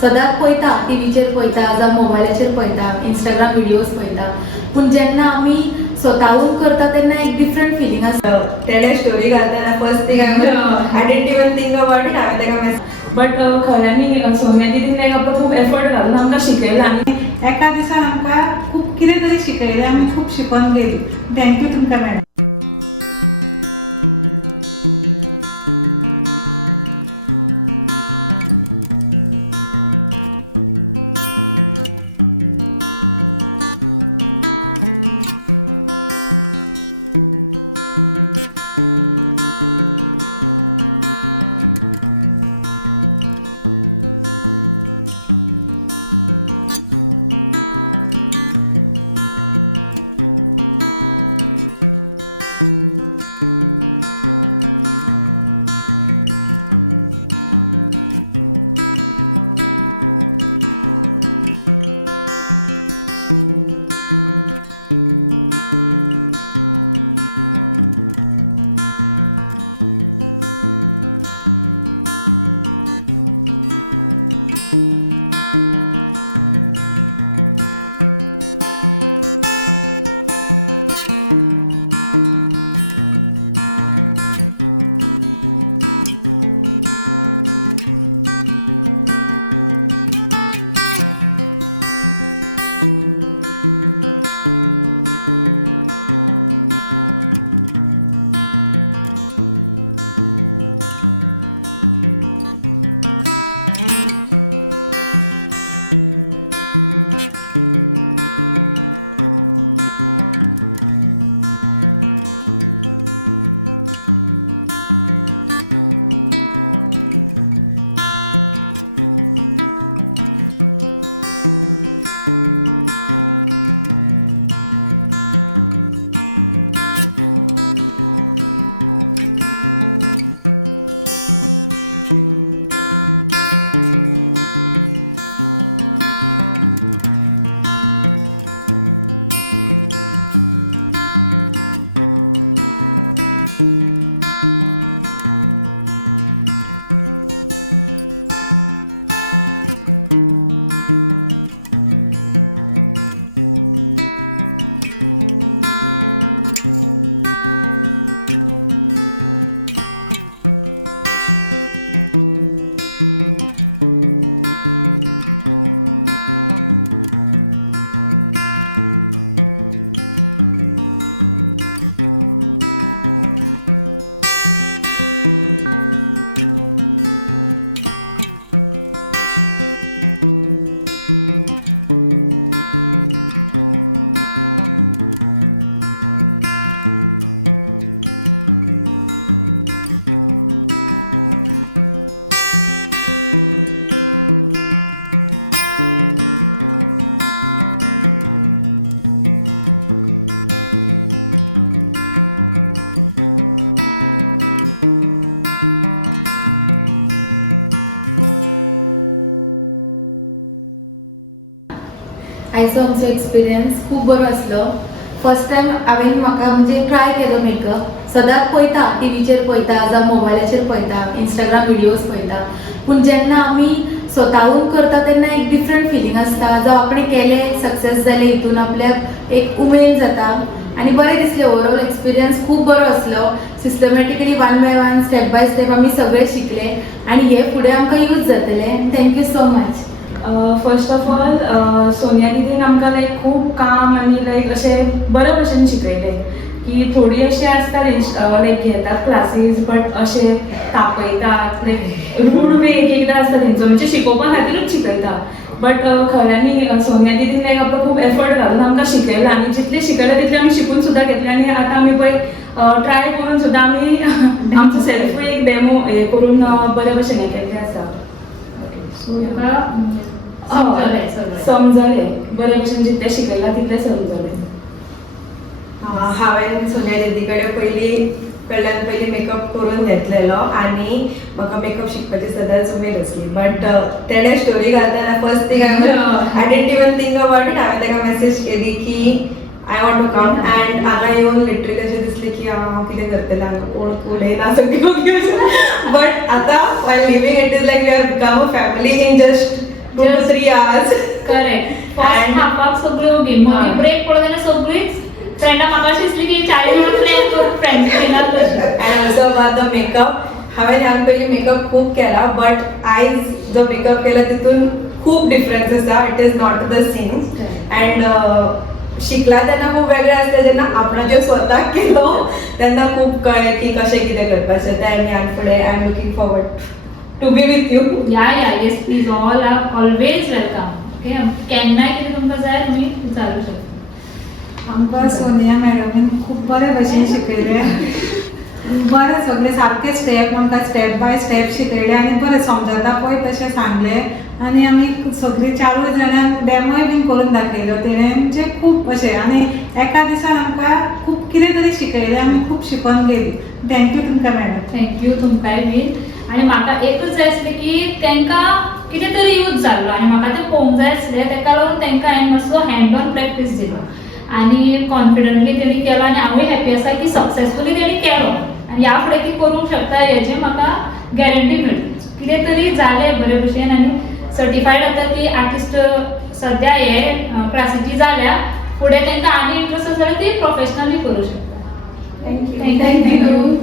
सदांच पळयता टीव्हीचेर पळयता जावं मोबायलाचेर पळयता, इंस्टाग्राम व्हिडियोज पळयता, पूण जेन्ना आमी स्वताहून करता तेन्ना एक डिफरंट फिलींग आसता. तेणे स्टोरी घालतना first thing I didn't even think about it. हांवें ताका मेसेज बट खऱ्यांनी सोनिया दीदीन लायक आपलो खूब एफर्ट घालून आमकां शिकयलें आनी एका दिसान आमकां खूब कितें तरी शिकयलें, आमी खूब शिकून गेली. थँक्यू तुमकां मॅडम. आयचो आमचो एक्सपिरियन्स खूब बरो आसलो. फर्स्ट टायम हांवें म्हाका म्हणजे ट्राय केलो मेकअप. सदांच पळयता टीव्हीचेर पळयता जावं मोबायलाचेर पळयता, इंस्टाग्राम व्हिडियोज पळयता, पूण जेन्ना आमी स्वताहून करता तेन्ना एक डिफरंट फिलींग आसता. जो आपणें केलें सक्सेस जालें हितून आपल्याक एक उमेद जाता आनी बरें दिसलें. ओवरऑल एक्सपिरियन्स खूब बरो आसलो. Systematically one by one step by step आमी सगळें शिकलें आनी हे फुडें आमकां यूज जातलें. Thank you so much. First of all Sonia दीदीन आमकां लायक खूब काम आनी लायक अशें बरे भशेन शिकयलें की थोडी अशी आसता लायक घेतात क्लासीस बट अशें तापयतात लायक रूड वे एक एकदां आसता तेंचो म्हणजे शिकोवपा खातीरूच शिकयता. बट खऱ्यांनी सोनिया दीदीन लायक आपलो खूब एफर्ट घालून आमकां शिकयलें आनी जितलें शिकयलें तितलें आमी शिकून सुद्दां घेतलें आनी आतां आमी पळय ट्राय करून सुद्दां आमी आमचो सेल्फ एक डेमो हे करून बरे भशेन हें केल्लें आसा. समजलें बरे भशेन जितलें शिकयलां तितलें समजलें. हांवें सोनिया दीदी कडेन पयलीं मेकअप करून घेतलेलो आनी म्हाका मेकअप शिकपाची सदांच उमेद आसली. बट तेणे स्टोरी घालतना first thing I didn't even think about it. हांवें ताका मेसेज केली की I want to come and हांगा येवन लिटरली अशें दिसलें की हांव कितें करतलें, हांगा कोण उलयना सगळीं. बट आतां while living it is like we have become a family in just 2 to 3 hours. Correct first And- हाफाक सगळ्यो गेम हा. मागीर ब्रेक पडलो जाल्यार सगळीच फ्रेंडां म्हाका अशी दिसली की 40 मिनट प्लॅन करून फ्रेंड्स येणार तशी And also about the makeup. हांवें ह्यान पयलीं मेकअप खूब केला बट आयज जो मेकअप केला तितून खूब डिफरन्स आसा. It is not the same. And शिकला तेन्ना खूब वेगळें आसता. जेन्ना आपणाचे स्वता केलो तेन्ना खूब कळ्ळें की कशें कितें करपाचें तें आनी ह्यान फुडें I am looking forward to be with you. Yeah yes please all are always welcome. Okay केन्नाय कितें तुमकां जाय तुमी विचारूं शकता. आमकां सोनिया मॅडमीन खूब बरे भशेन शिकयलें. बरें सगळे सारके स्टेप आमकां स्टेप बाय स्टेप शिकयले आनी बरें समजता पळय तशें सांगलें आनी आमी सगळीं 4 जाणांक डेमोय बीन करून दाखयलो तेणें म्हणजे खूब अशें आनी एका दिसान आमकां खूब कितें तरी शिकयलें आमी खूब शिकून गेली. थँक्यू तुमकां मॅडम. Thank you तुमकांय bin. आनी म्हाका एकूच जाय आसलें की तांकां कितें तरी यूज जाल्लो आनी म्हाका तें पळोवंक जाय आसलें. ताका लागून तांकां हांवें मातसो हँड ऑन प्रॅक्टीस दिलो आनी कॉन्फिडंटली तेणी केलो आनी हांवूय हॅपी आसा की सक्सेसफुली तेणी केलो आनी ह्या फुडें ती करूंक शकता हेजें म्हाका गॅरंटी मेळटली. कितें तरी जालें बरे भशेन आनी सर्टिफायड जाता ती आर्टिस्ट सद्या हे क्लासीची जाल्या फुडें तांकां आनी इंट्रस्ट आसा जाल्यार ती प्रोफेशनली करूं शकता. थँक्यू. थँक्यू.